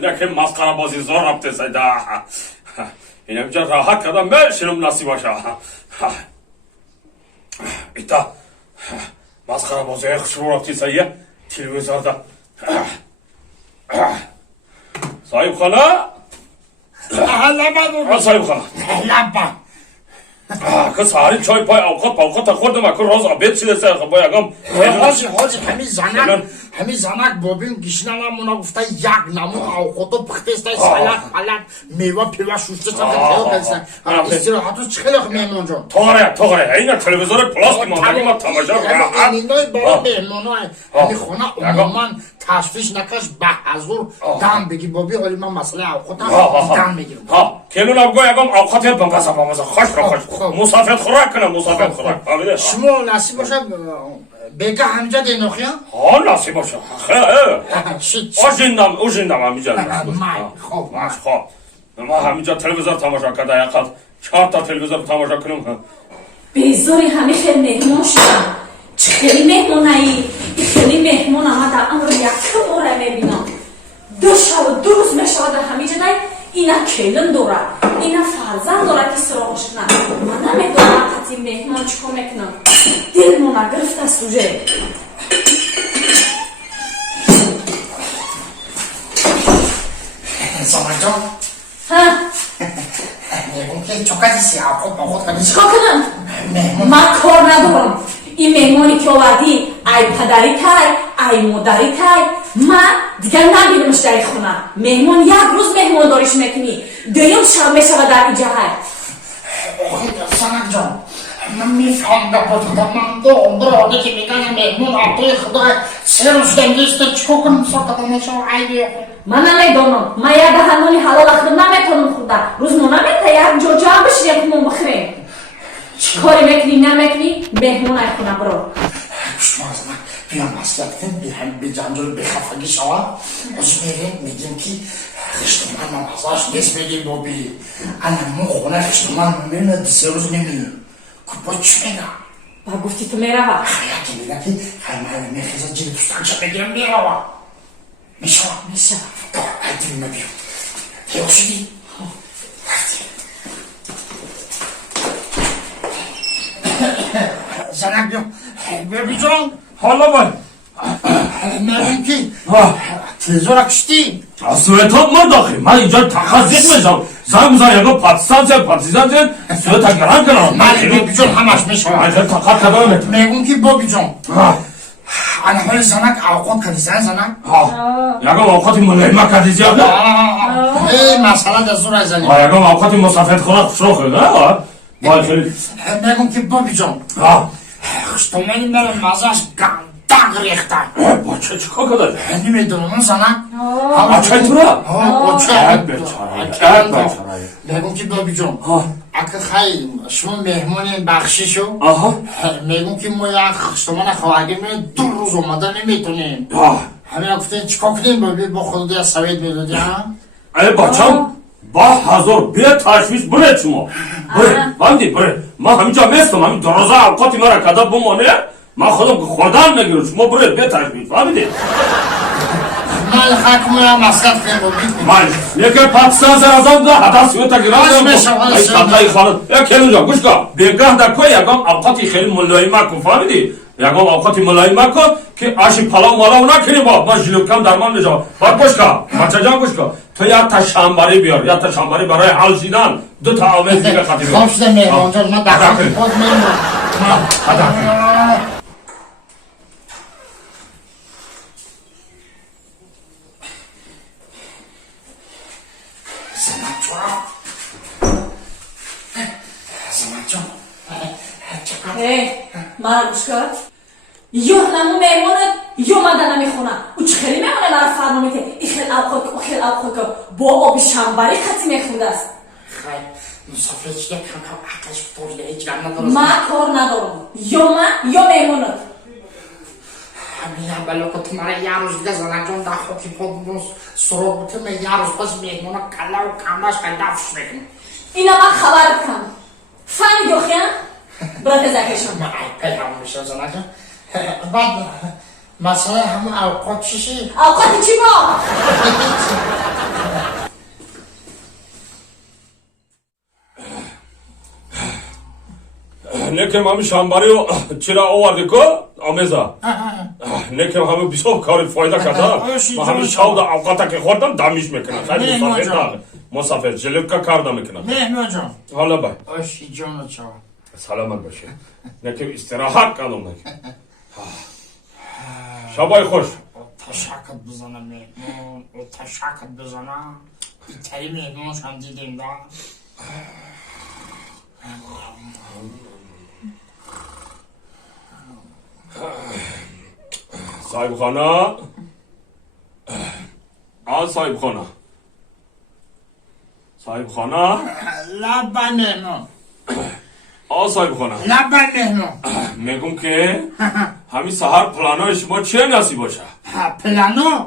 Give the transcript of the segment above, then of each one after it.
که مسخره بازی زور رفته سیده اینم جا راحت کردم بشینم نصیب باشه ایتا مسخره بازی خوشبو رفتی سیده تلویزور ده صاحب خانه صاحب خانه که سهاری چای پای اوقات خوردم اکر روز آبید چیده سه خب یکم حاجی همین زنک بابیم گشنم اونا گفته یک نمون اوقاتو پختسته سالت حالت میوه پیوه شوشته سفت استراحتو چه خیلی میمون جان توغره این تلویزور پلاس که ماندگی ما تماشا کنم اینای برای میمون های خونه عموما تشویش نکش به حضور دم بگی بابی حالی من مسئله اوقاتم دم میگیرم کنون ابگو یکم اوقات بمگذا خوش مسافت خوراک کنم مسافت خوراک شما نصیب باشه بگه همینجا دینوخی ها نصیب باشه اوشیندم همینجا خب ما همینجا تلویزور تماشا کرده یقت 4 تا تلویزور تماشا کنم بیزاری همه خیلی مهمون شدم چه خیلی مهمون هایی خیلی مهمون آمده اما یک باره میبینم 2 شب و 2 روز میشود همینجا دای اینا کلن دوره اینا فرزند دوره که سراغش کنن من نمیدونم قطعی مهمان چکو میکنم دل مونه گرفت از سوژه زمان جان ها میگم که چوکتی سیاه خود با خود کنیش چکا کنم من کار ندارم این مهمانی که آوردی ای پدری تای ای مادری تای من دیگر نبینمش در این خونه مهمان یک روز مهمان داریش میکنی دویم شب میشود در اینجا های زنک جان من میفهمم من دو عمر آده که میگن مهمون آقای خدای 3 روز دنگیست چکو کنم ساکتا نشو عیبی من نمیدونم من یک دهنانی حلال اخدم نمیتونم خودم روز ما نمیده یک جا جا بشی یک مون بخریم کاری میکنی نمیکنی مهمون ای خونه برو شما از من بیام مسئلت کن به جنجال بخفگی شما از میگیم که خشتمان من ازاش نیست میگیم بابی انا مون خونه خشتمان میمونه 3 روز نمیم کپا چی میگم با گفتی تو میروه خیلی میگم که خیلی میخیزه جیب پستانشا بگیرم میروه میشه هایدی بیمه بیام تیو شدی زنک بیام ببی جان حالا باید میگم که تلویزور کشتی سویتا مرداخی من اینجا تخصیق میشم زنگ یکو پاتیزان زن سویتا گران کنم من بابی جان همش میشم من خیلی تقاط کردم میگم که بابی جان انا حال زنک اوقات کردیزن زنک یکم اوقاتی ملایمه کردی زیاده ای مسئله در زور از زنک یکم اوقاتی مسافت خورا شروع نه باید خیلی میگم که بابی جان خشتمانی میره مزاش گندگ ریخته بچه چکا کده؟ نمیدونم زنک بچه تو میگم که بابی جان اگه خیلی شما مهمون بخشی شو میگم که ما یک خشتمان خواهگی میره 2 روز اومده نمیتونیم همین گفتین چکا کنیم بابی با خود دیا سوید میدادی ای بچم با حضور بیا تشویش بره شما بره بره من همینجا میستم همین 2 روزه اوقاتی مرا کده بمانه من خودم خوردن نگیرم شما بره بیا تشویش فهمیدی؟ من حکم یا مسکت کنیم بابی من یکی پاکستان سرازم ده حتی سویتا گرام ای خطای خالد یا کلون جا گوش کن بگه در کوی یکم اوقاتی خیلی ملایمه کن فهمیدی؟ یکم اوقاتی ملایمه کن که آشی پلاو مالاو نکنی با من ژیلوکم درمان نجا باید گوش کن بچه جان گوش کن تو یک تا شنبری بیار یک تا شنبری برای حل شیدن 2 تا آمیز دیگه خطی بیار خواب شده مهمان جان من دخل خود میمونم مرا گوش کن یا نمو میمونت یا من نمیخونه او چه خیلی میمونه مرا فرما میده این خیلی اوقات که با آبی شنبری خطی میخونده است خیلی مسافر چیه کم عقلش بطور هیچ رم ندارم من کار ندارم یا من یا میمونت همین اولا که تو مرا یه روز دیگه زنک جان در خاکی پاد سراغ بوده من یه روز پس میمونه کله و کمش که دفش میکنم اینا من خبر کنم فهمی دوخیم؟ برات زکشم من پیام میشه زنک جان بعد مسئله همه اوقات چیشی؟ اوقات چی با؟ نکم همه شنبری و چرا آوردی که آمیزا نکم همه بسیار کار فایده کرده من همه شاود اوقاتا که خوردم دمیش میکنم خیلی مسافر جلوکا کار میکنم مهنو جان حالا بای آشی جان چاوا سلامت باشه نکم استراحت کنم نکم شبای خوش تشکت بزنم مهنون تشکت بزنم بیتری مهنونش هم دیدیم دا صاحب خانه صاحب خانه صاحب خانه لبن مهنون صاحب خانه لبن مهنون میگم که همین سهر پلانای شما چه نصیب باشه پلانو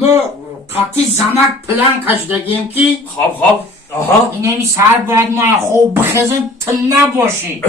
ما قطعی زنک پلان کشیدگیم که خواب این همی سهر باید ما خوب بخیزیم تا نباشی